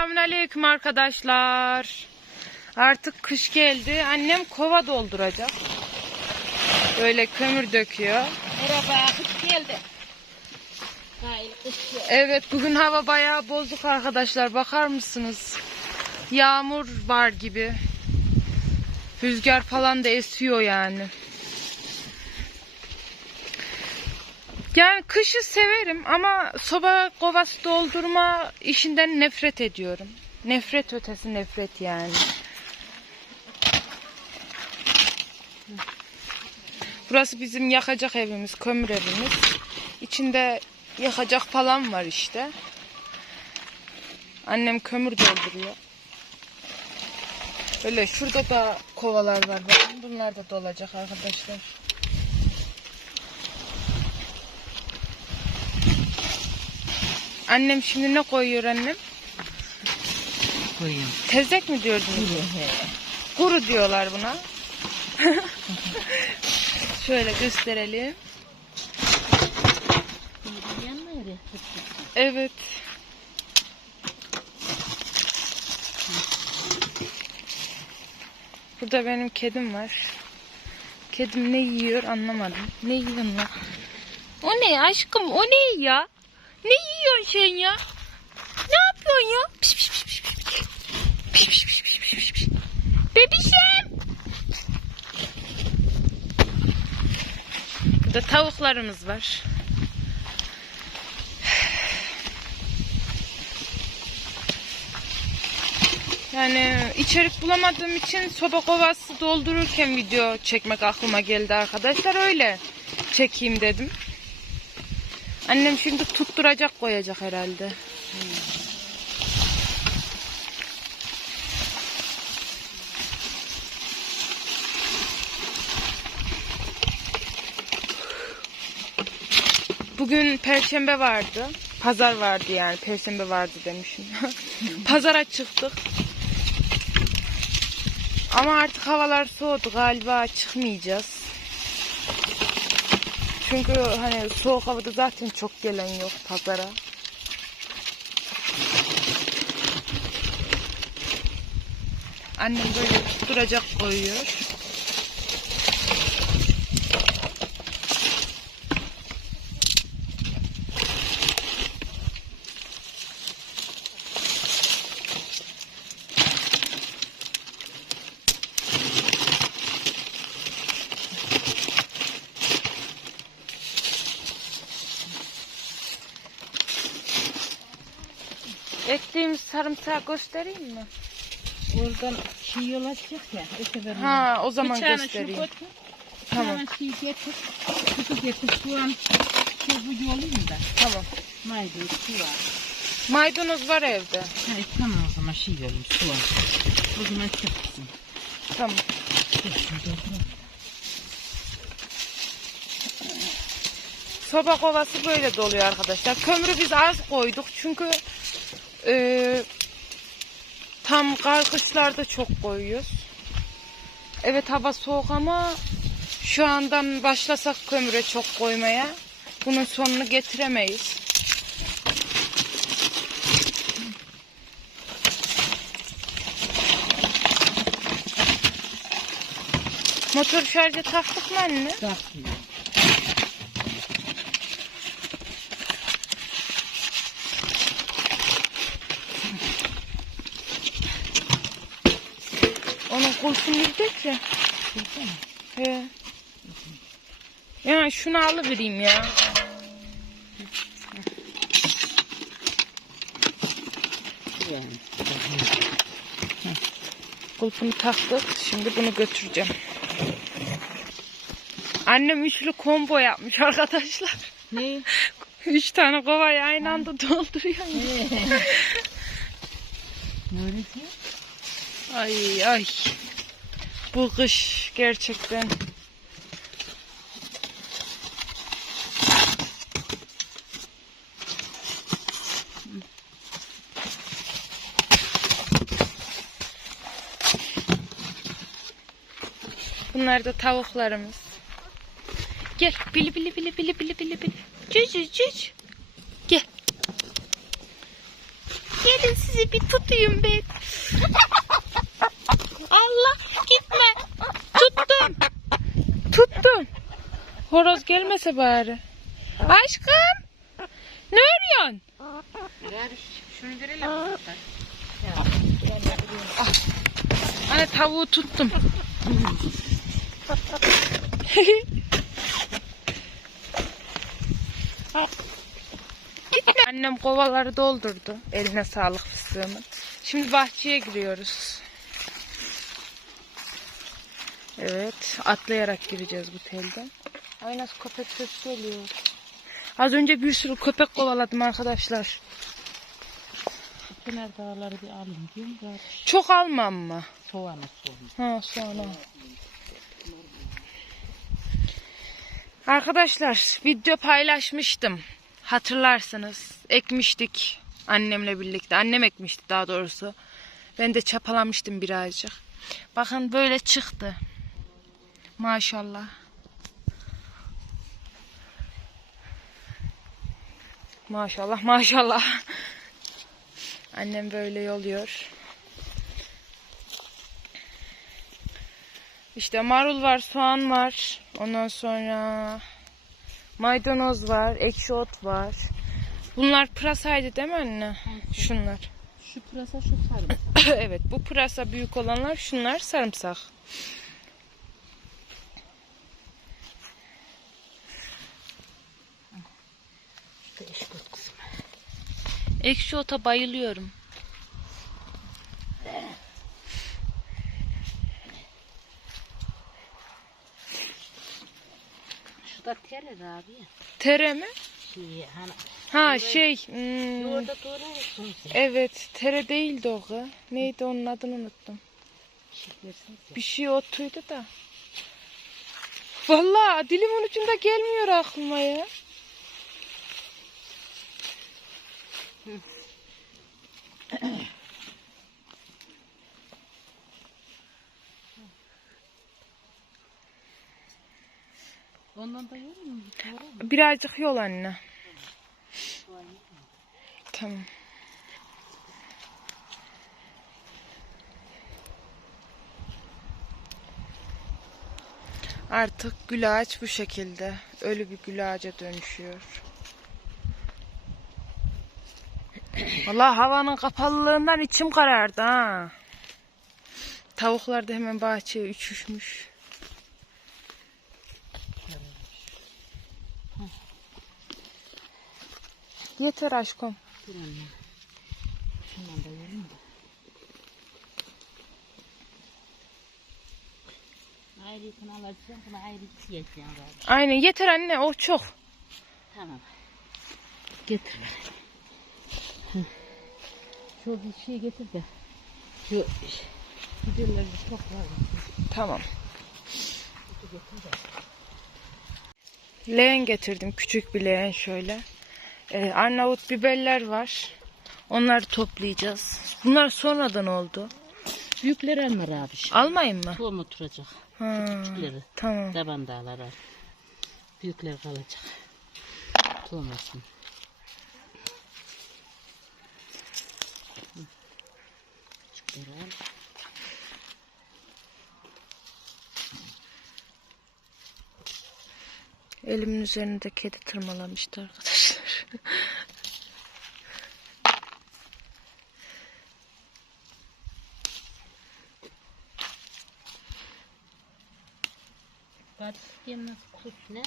Selamünaleyküm arkadaşlar. Artık kış geldi. Annem kova dolduracak. Böyle kömür döküyor. Merhaba, kış geldi. Hayır, kış geldi. Evet bugün hava bayağı bozuk arkadaşlar. Bakar mısınız? Yağmur var gibi. Rüzgar falan da esiyor yani. Yani kışı severim ama soba kovası doldurma işinden nefret ediyorum. Nefret ötesi nefret yani. Burası bizim yakacak evimiz, kömür evimiz. İçinde yakacak falan var işte. Annem kömür dolduruyor. Böyle şurada da kovalar var. Bunlar da dolacak arkadaşlar. Annem şimdi ne koyuyor annem? Koyuyorum. Tezek mi diyordunuz? Kuru diyorlar buna. Şöyle gösterelim. Evet. Burada benim kedim var. Kedim ne yiyor anlamadım. Ne yiyorsun lan? O ne aşkım o ne ya? Ne yiyorsun sen ya? Ne yapıyorsun ya? Piş piş piş piş piş. Piş piş piş piş piş piş. Bebişim. Burada tavuklarımız var. Yani içerik bulamadığım için soba kovası doldururken video çekmek aklıma geldi arkadaşlar. Öyle çekeyim dedim. Annem şimdi tutturacak koyacak herhalde. Bugün perşembe vardı. Pazar vardı yani. Perşembe vardı demişim. Pazara çıktık. Ama artık havalar soğudu galiba çıkmayacağız. Çünkü hani soğuk havada zaten çok gelen yok pazara. Annem böyle duracak koyuyor. Ektiğimiz sarımsağı göstereyim mi? Oradan şey yol açacak ya. Ha o zaman Bıçağını göstereyim. Tamam. Tamam. Şey getir. Kutu getir. Soğan. Şu bu yolayım da. Tamam. Maydanoz, soğan. Maydanoz var evde. Hayır tamam o zaman şey vereyim soğan. O zaman çıksın. Tamam. Soba kovası böyle doluyor arkadaşlar. Kömürü biz az koyduk çünkü e, tam kışlarda çok koyuyoruz. Evet hava soğuk ama şu andan başlasak kömüre çok koymaya bunun sonunu getiremeyiz. Motor şarja taktık mı anne? Takmıyor. Onun kulpunu yüzdek ya. He. Ya şunu alıvereyim ya. Yani. Kulpunu taktık. Şimdi bunu götüreceğim. Annem üçlü combo yapmış arkadaşlar. Ne? Üç tane kovayı aynı anda dolduruyor. ne öğretiyor? Ay ay. Bu kış gerçekten. Bunlar da tavuklarımız. Gel bili bili bili bili bili bili bili. Cüc cüc. Gel. Gelin Sizi bir tutayım ben. Allah gitme. Tuttum. Tuttum. Horoz gelmese bari. Aşkım. Ne arıyorsun? Şunu verelim. Anne tavuğu tuttum. Annem kovaları doldurdu. Eline sağlık fıstığımın. Şimdi bahçeye giriyoruz. Evet. Atlayarak gireceğiz bu telden. Ay nasıl köpek sesi geliyor. Az önce bir sürü köpek kovaladım arkadaşlar. Kenar dağları bir alayım Çok almam mı? Soğanı soğan. Ha sonra. Arkadaşlar video paylaşmıştım. Hatırlarsınız. Ekmiştik annemle birlikte. Annem ekmişti daha doğrusu. Ben de çapalamıştım birazcık. Bakın böyle çıktı. Maşallah. Maşallah maşallah. Annem böyle yoluyor. İşte marul var, soğan var. Ondan sonra maydanoz var, ekşi ot var. Bunlar pırasaydı değil mi anne? Şunlar. Şu pırasa şu sarımsak. evet bu pırasa büyük olanlar şunlar sarımsak. Ekşi ota bayılıyorum. Şu da terir abi. Tere mi? Şey, hani Ha şey. hmm, yoğurda doğruyorsun sen. evet tere değildi o. kız. Neydi onun adını unuttum. Sen. Bir şey otuydu da. Vallahi dilimin ucunda gelmiyor aklıma ya. Ondan da yer mi? Birazcık yol anne. Tamam. Artık gül ağaç bu şekilde. Ölü bir gül ağaca dönüşüyor. Vallahi havanın kapalılığından içim karardı ha. Tavuklar da hemen bahçeye üşüşmüş. Yeter aşkım. Şundan da yerim de. Ayrıyeten alacağım. Buna ayrı yiyeceğim. Aynen yeter anne o çok. Tamam. Getir. Hı. Şu bir şey getir de. Şu giderleri toplar. Tamam. Leğen getirdim. Küçük bir leğen şöyle. Ee, Arnavut biberler var. Onları toplayacağız. Bunlar sonradan oldu. Büyükleri alma abi. Almayın mı? Tohum oturacak. Ha, Küçükleri. tamam. Taban dağlar al. Büyükler kalacak. Tohum olsun. Al. Elimin üzerinde kedi tırmalamıştı arkadaşlar. Batı nasıl kuş ne?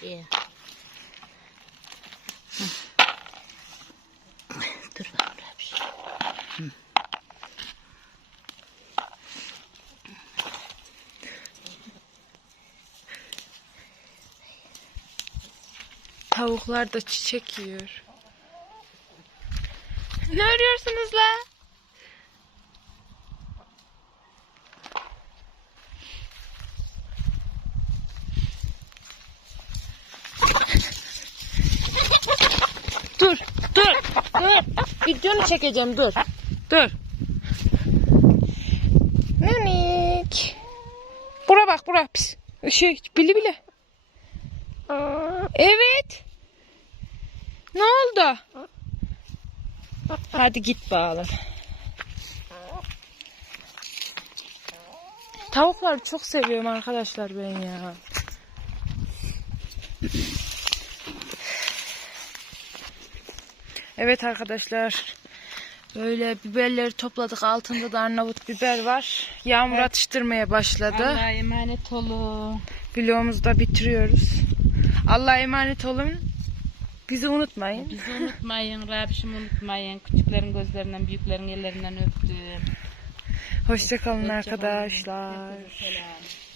Şey. Hı. Dur bakalım bir şey. Tavuklar da çiçek yiyor. Ne arıyorsunuz la? dur, dur, dur. Videonu çekeceğim, dur. Dur. Nanik. Bura bak, bura. Pis. Şey, bili bile. Evet. Oldu? Hadi git bakalım. Tavukları çok seviyorum arkadaşlar ben ya. Evet arkadaşlar. Böyle biberleri topladık. Altında da Arnavut biber var. Yağmur atıştırmaya başladı. Allah'a emanet olun. Vlogumuzu da bitiriyoruz. Allah'a emanet olun. Bizi unutmayın. Bizi unutmayın, Rabişimi unutmayın. Küçüklerin gözlerinden, büyüklerin ellerinden öptüm. Hoşçakalın Hoşça kalın. arkadaşlar. Selam.